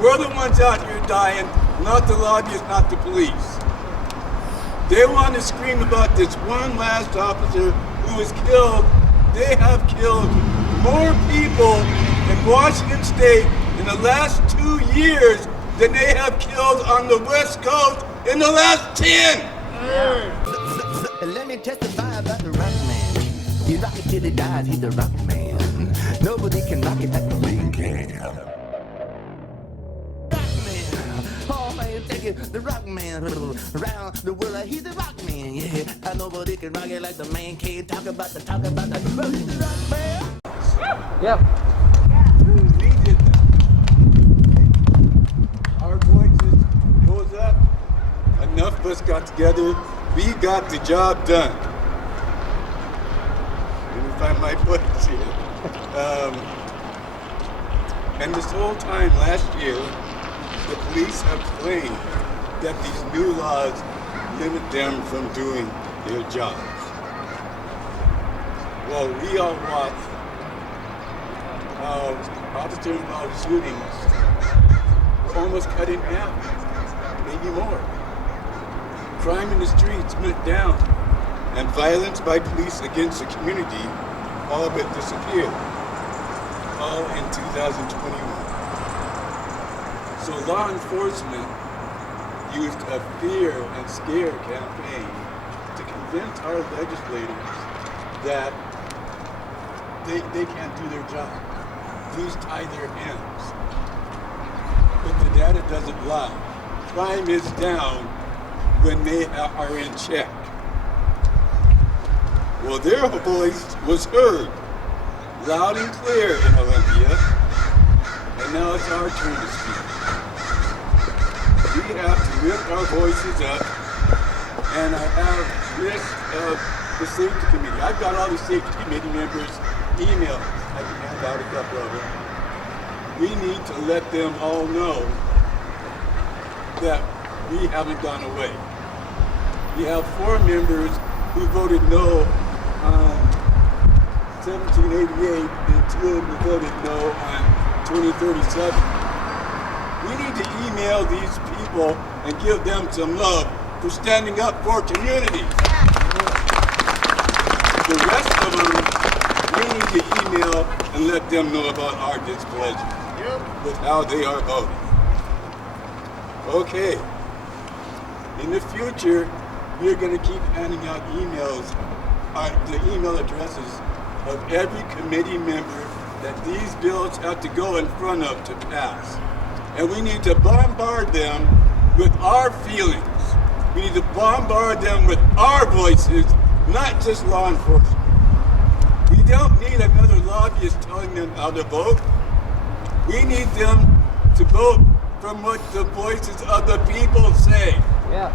We're the ones out here dying, not the lobbyists, not the police. They want to scream about this one last officer who was killed. They have killed more people in Washington State in the last 2 years than they have killed on the West Coast in the last 10. Let me testify about the rock man. He rock it till he dies, he's the rock man. Nobody can rock it like the man can. Rock man, oh man, take it, the rock man. Around the world, he's the rock man, yeah. And nobody can rock it like the man can. Talk about the, well, he's the rock man. Yep. We did that. Our voices goes up. Enough of us got together. We got the job done. Let me find my place here. And this whole time last year, the police have claimed that these new laws limit them from doing their jobs. Well, we all watched officer-involved shootings were almost cut in half, maybe more. Crime in the streets went down, and violence by police against the community all but disappeared, all in 2021. So law enforcement used a fear and scare campaign to convince our legislators that they can't do their job. Please tie their hands. But the data doesn't lie. Crime is down when they are in check. Well, their voice was heard loud and clear in Olympia, and now it's our turn to speak. We have to lift our voices up, and I have a list of the safety committee. I've got all the safety committee members' emails. I can hand out a couple of them. We need to let them all know that we haven't gone away. We have 4 members who voted no on 1788 and 2 who voted no on 2037. We need to email these people and give them some love for standing up for community. The rest of them, we need to email and let them know about our displeasure with how they are voting. Okay. In the future, we're going to keep handing out emails, the email addresses of every committee member that these bills have to go in front of to pass. And we need to bombard them with our feelings. We need to bombard them with our voices, not just law enforcement. We don't need another lobbyist telling them how to vote. We need them to vote from what the voices of the people say. Yeah.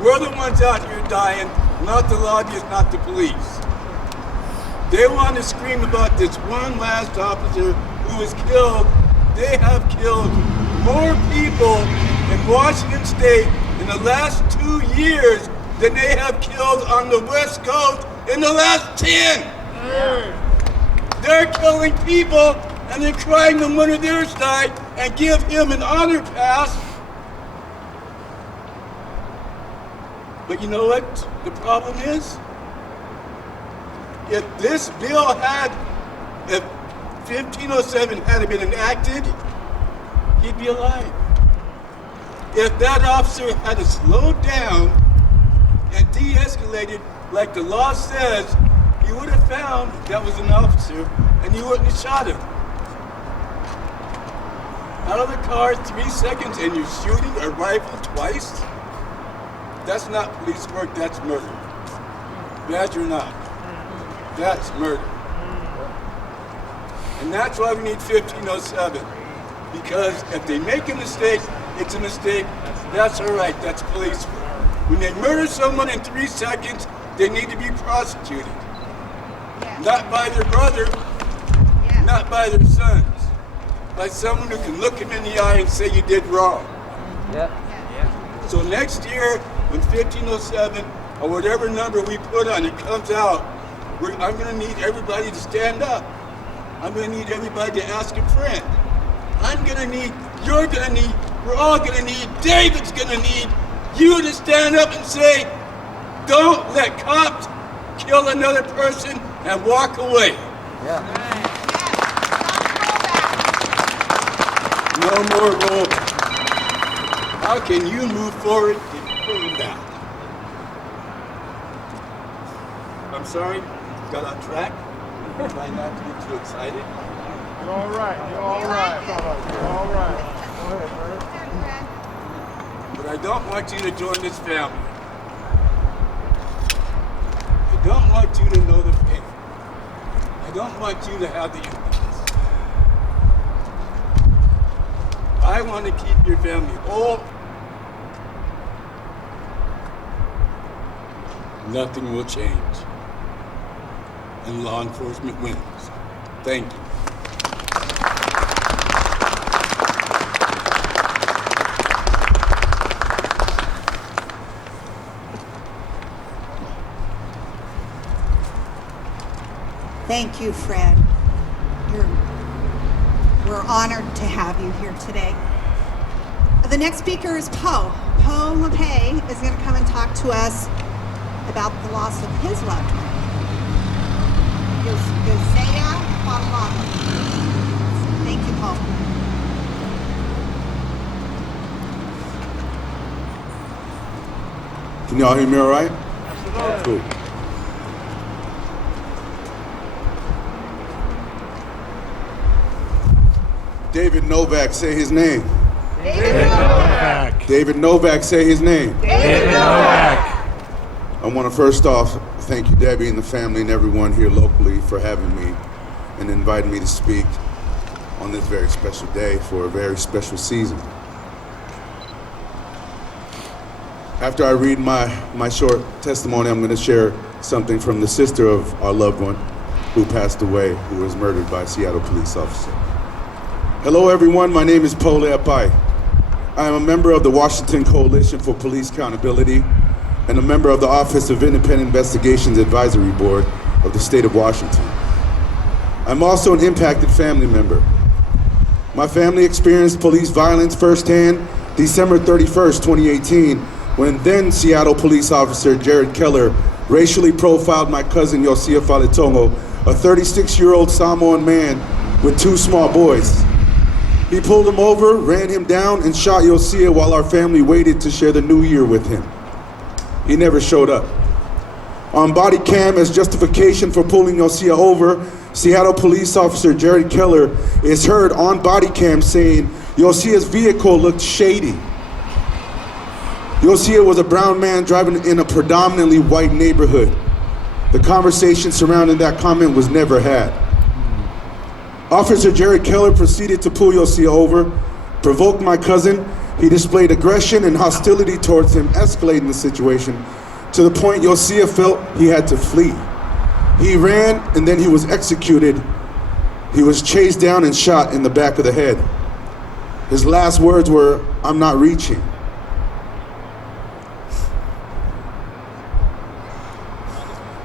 We're the ones out here dying, not the lobbyists, not the police. They want to scream about this one last officer who was killed. They have killed more people in Washington State in the last 2 years than they have killed on the West Coast in the last 10. They're killing people and they're trying to murder their side and give him an honor pass. But you know what the problem is? If this bill if 1507 had been enacted, he'd be alive. If that officer had slowed down and de-escalated like the law says, he would have found that was an officer and he wouldn't have shot him. Out of the car 3 seconds and you're shooting a rifle twice? That's not police work, that's murder. Glad you're not. That's murder. And that's why we need 1507. Because if they make a mistake, it's a mistake. That's all right, that's police work. When they murder someone in 3 seconds, they need to be prosecuted. Not by their brother, not by their sons. By someone who can look him in the eye and say you did wrong. So next year, when 1507 or whatever number we put on it comes out, I'm going to need everybody to stand up. I'm going to need everybody to ask a friend. I'm gonna need, you're gonna need, we're all gonna need, David's gonna need you to stand up and say, don't let cops kill another person and walk away. Yeah. No more rollback. How can you move forward if pulling back? I'm sorry, got off track. Try not to get too excited. You're all right. You're all right. You're all right. Go ahead, Bert. But I don't want you to join this family. I don't want you to know the pain. I don't want you to have the emptiness. I want to keep your family whole. Nothing will change. And law enforcement wins. Thank you. Thank you, Fred. We're honored to have you here today. The next speaker is Poe. Poe LePay is going to come and talk to us about the loss of his loved one. Josiah Palama. Thank you, Poe. Can y'all hear me all right? Absolutely. Cool. David Novak, say his name. David Novak. David Novak, say his name. David Novak. I want to first off thank you, Debbie, and the family and everyone here locally for having me and inviting me to speak on this very special day for a very special season. After I read my short testimony, I'm going to share something from the sister of our loved one who passed away, who was murdered by a Seattle police officer. Hello, everyone. My name is Poe LePay. I am a member of the Washington Coalition for Police Accountability and a member of the Office of Independent Investigations Advisory Board of the state of Washington. I'm also an impacted family member. My family experienced police violence firsthand December 31st, 2018, when then Seattle police officer Jared Keller racially profiled my cousin Yosia Falitongo, a 36-year-old Samoan man with two small boys. He pulled him over, ran him down, and shot Yosia while our family waited to share the new year with him. He never showed up. On body cam, as justification for pulling Yosia over, Seattle police officer Jared Keller is heard on body cam saying Yosia's vehicle looked shady. Yosia was a brown man driving in a predominantly white neighborhood. The conversation surrounding that comment was never had. Officer Jared Keller proceeded to pull Yosia over, provoked my cousin. He displayed aggression and hostility towards him, escalating the situation to the point Yosia felt he had to flee. He ran and then he was executed. He was chased down and shot in the back of the head. His last words were, "I'm not reaching."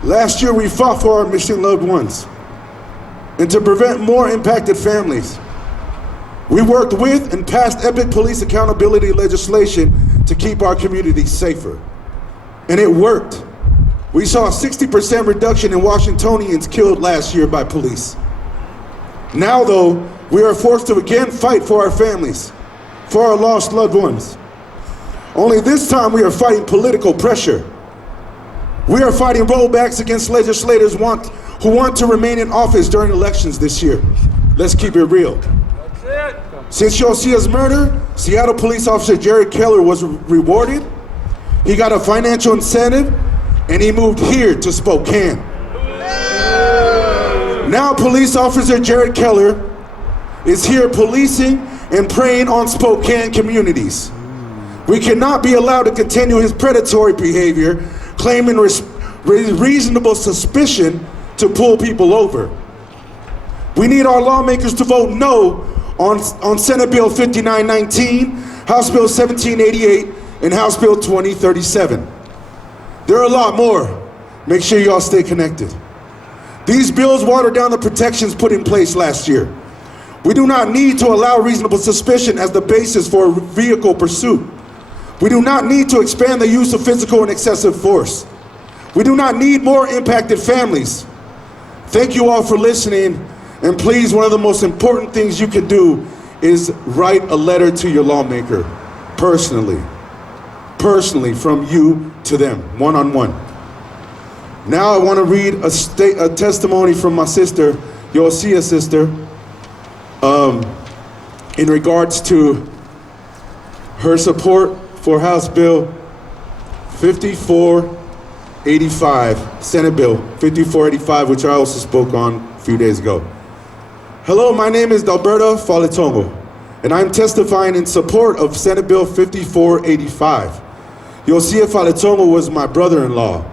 Last year we fought for our missing loved ones and to prevent more impacted families. We worked with and passed epic police accountability legislation to keep our communities safer. And it worked. We saw a 60% reduction in Washingtonians killed last year by police. Now though, we are forced to again fight for our families, for our lost loved ones. Only this time we are fighting political pressure. We are fighting rollbacks against legislators who want to remain in office during elections this year. Let's keep it real. That's it. Since Yosia's murder, Seattle police officer Jared Keller was rewarded. He got a financial incentive, and he moved here to Spokane. Now police officer Jared Keller is here policing and preying on Spokane communities. We cannot be allowed to continue his predatory behavior, claiming reasonable suspicion to pull people over. We need our lawmakers to vote no on Senate Bill 5919, House Bill 1788, and House Bill 2037. There are a lot more. Make sure y'all stay connected. These bills water down the protections put in place last year. We do not need to allow reasonable suspicion as the basis for vehicle pursuit. We do not need to expand the use of physical and excessive force. We do not need more impacted families. Thank you all for listening, and please, one of the most important things you can do is write a letter to your lawmaker, personally, from you to them, one-on-one. Now I want to read a testimony from my sister, Yosia sister, in regards to her support for House Bill 5485, Senate Bill 5485, which I also spoke on a few days ago. Hello, my name is Dalberta Faletongo, and I'm testifying in support of Senate Bill 5485. Yosia Faletongo was my brother-in-law.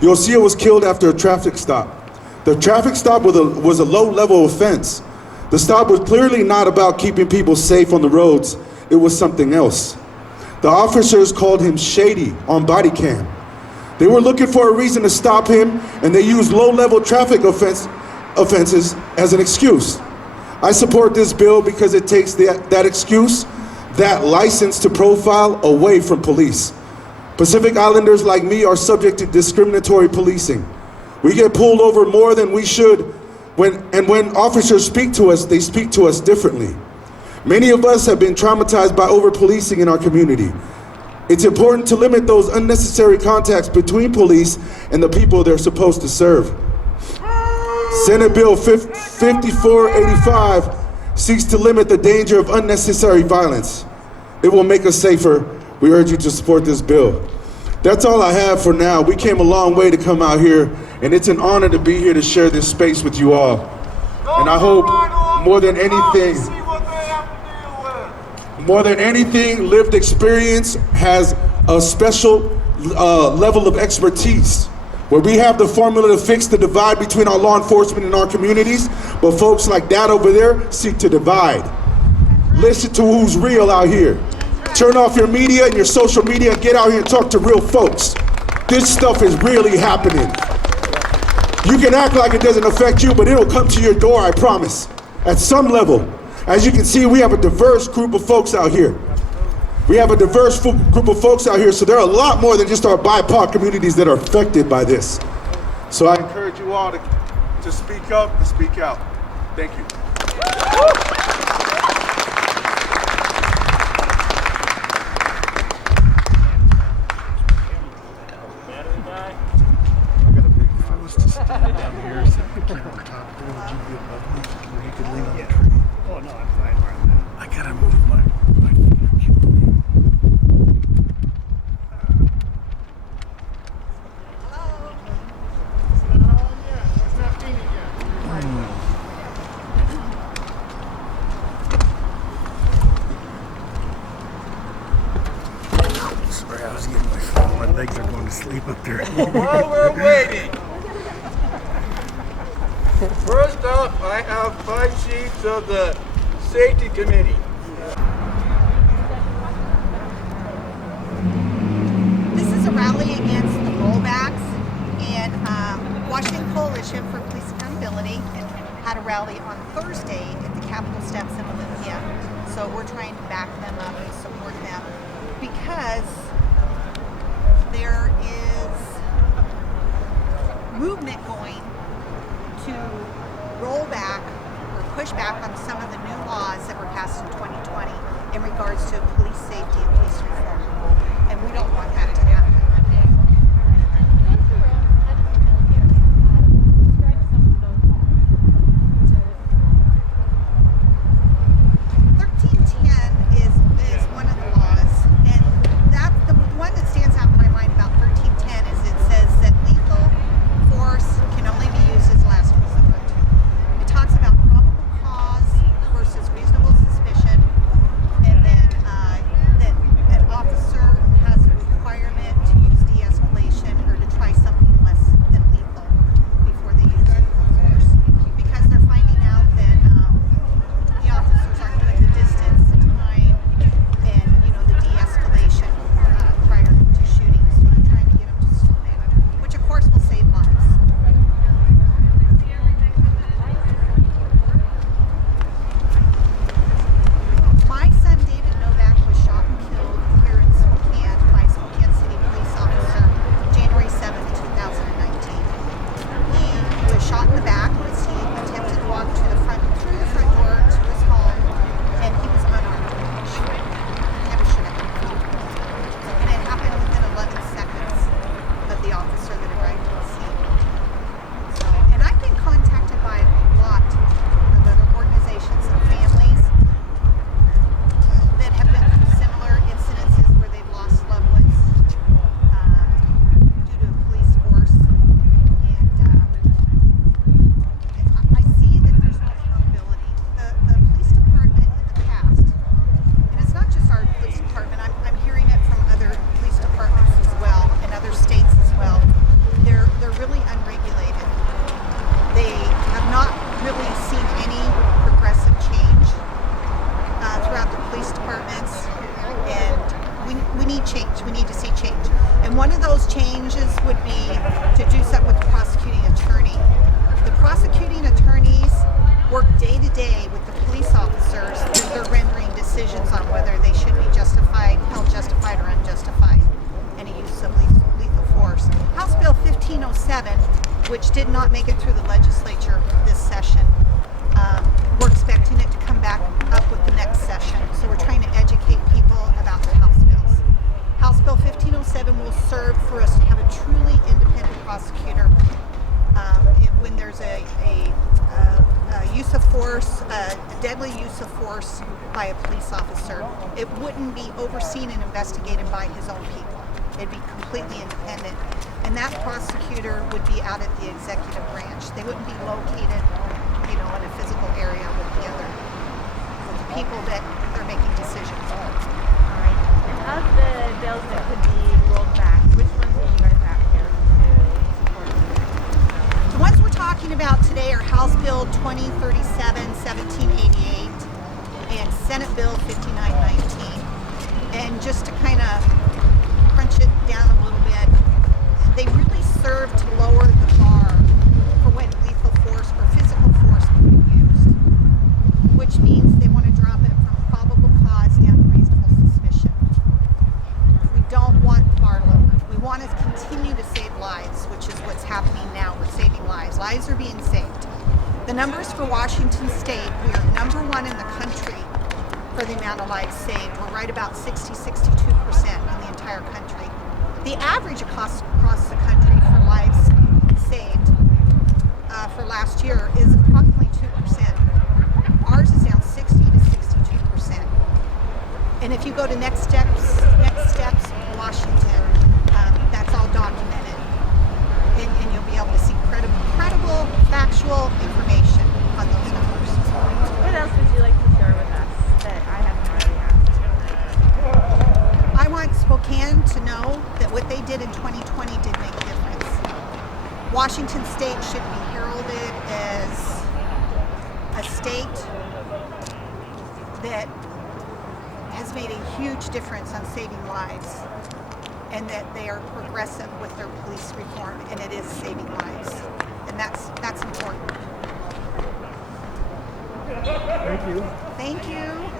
Yosia was killed after a traffic stop. The traffic stop was a low-level offense. The stop was clearly not about keeping people safe on the roads. It was something else. The officers called him shady on body cam. They were looking for a reason to stop him, and they used low-level traffic offenses as an excuse. I support this bill because it takes that excuse, that license to profile, away from police. Pacific Islanders like me are subject to discriminatory policing. We get pulled over more than we should, when officers speak to us, they speak to us differently. Many of us have been traumatized by over-policing in our community. It's important to limit those unnecessary contacts between police and the people they're supposed to serve. Senate Bill 5485 seeks to limit the danger of unnecessary violence. It will make us safer. We urge you to support this bill. That's all I have for now. We came a long way to come out here, and it's an honor to be here to share this space with you all. And I hope more than anything, lived experience has a special level of expertise, where we have the formula to fix the divide between our law enforcement and our communities, but folks like that over there seek to divide. Listen to who's real out here. Turn off your media and your social media and get out here and talk to real folks. This stuff is really happening. You can act like it doesn't affect you, but it'll come to your door, I promise, at some level. As you can see, we have a diverse group of folks out here. We have a diverse group of folks out here, so there are a lot more than just our BIPOC communities that are affected by this. So I encourage you all to speak up and speak out. Thank you. While we're waiting, first up, I have 5 sheets of the Safety Committee. This is a rally against the rollbacks, and Washington Coalition for Police Accountability had a rally on Thursday at the Capitol steps in Olympia. So we're trying to back them up and support them because there is movement going to roll back or push back on some of the new laws that were passed in 2020 in regards to police safety and police reform. And we don't want that to happen. Requirement would be to do something with the prosecuting attorney. The prosecuting attorneys work day to day with the police officers as they're rendering decisions on whether they should be justified, held justified or unjustified, any use of lethal force. House Bill 1507, which did not make it through the legislature this session, we're expecting it to come back up with the next session. So we're trying to educate people about the House bills. House Bill 1507 will serve for us to have a truly independent prosecutor when there's a use of force, a deadly use of force by a police officer. It wouldn't be overseen and investigated by his own people. It'd be completely independent. And that prosecutor would be out at the executive branch. They wouldn't be located, in a physical area with the people that they're making decisions on. All right. And of the bills that could be rolled back, which ones would you guys have here to support? The ones we're talking about today are House Bill 2037, 1788, and Senate Bill 5919. And just to kind of crunch it down a little bit, they really serve to lower the bar for when lethal force or physical force can be used, which means they want to drop it from probable cause down to reasonable suspicion. We don't want the bar lowered. We want to continue to save lives, which is what's happening now. We're saving lives. Lives are being saved. The numbers for Washington State, we are number one in the country for the amount of lives saved. We're right about 62% in the entire country. The average across the country for lives saved for last year is approximately 2%. Ours is down 60 to 62%. And if you go to next steps, Washington, that's all documented. And you'll be able to see credible, factual information on those numbers. What else would you like to share with us that I haven't already asked? I want Spokane to know that what they did in 2020 did make a difference. Washington State should be heralded as a state that has made a huge difference on saving lives, and that they are progressive with their police reform, and it is saving lives. And that's important. Thank you. Thank you.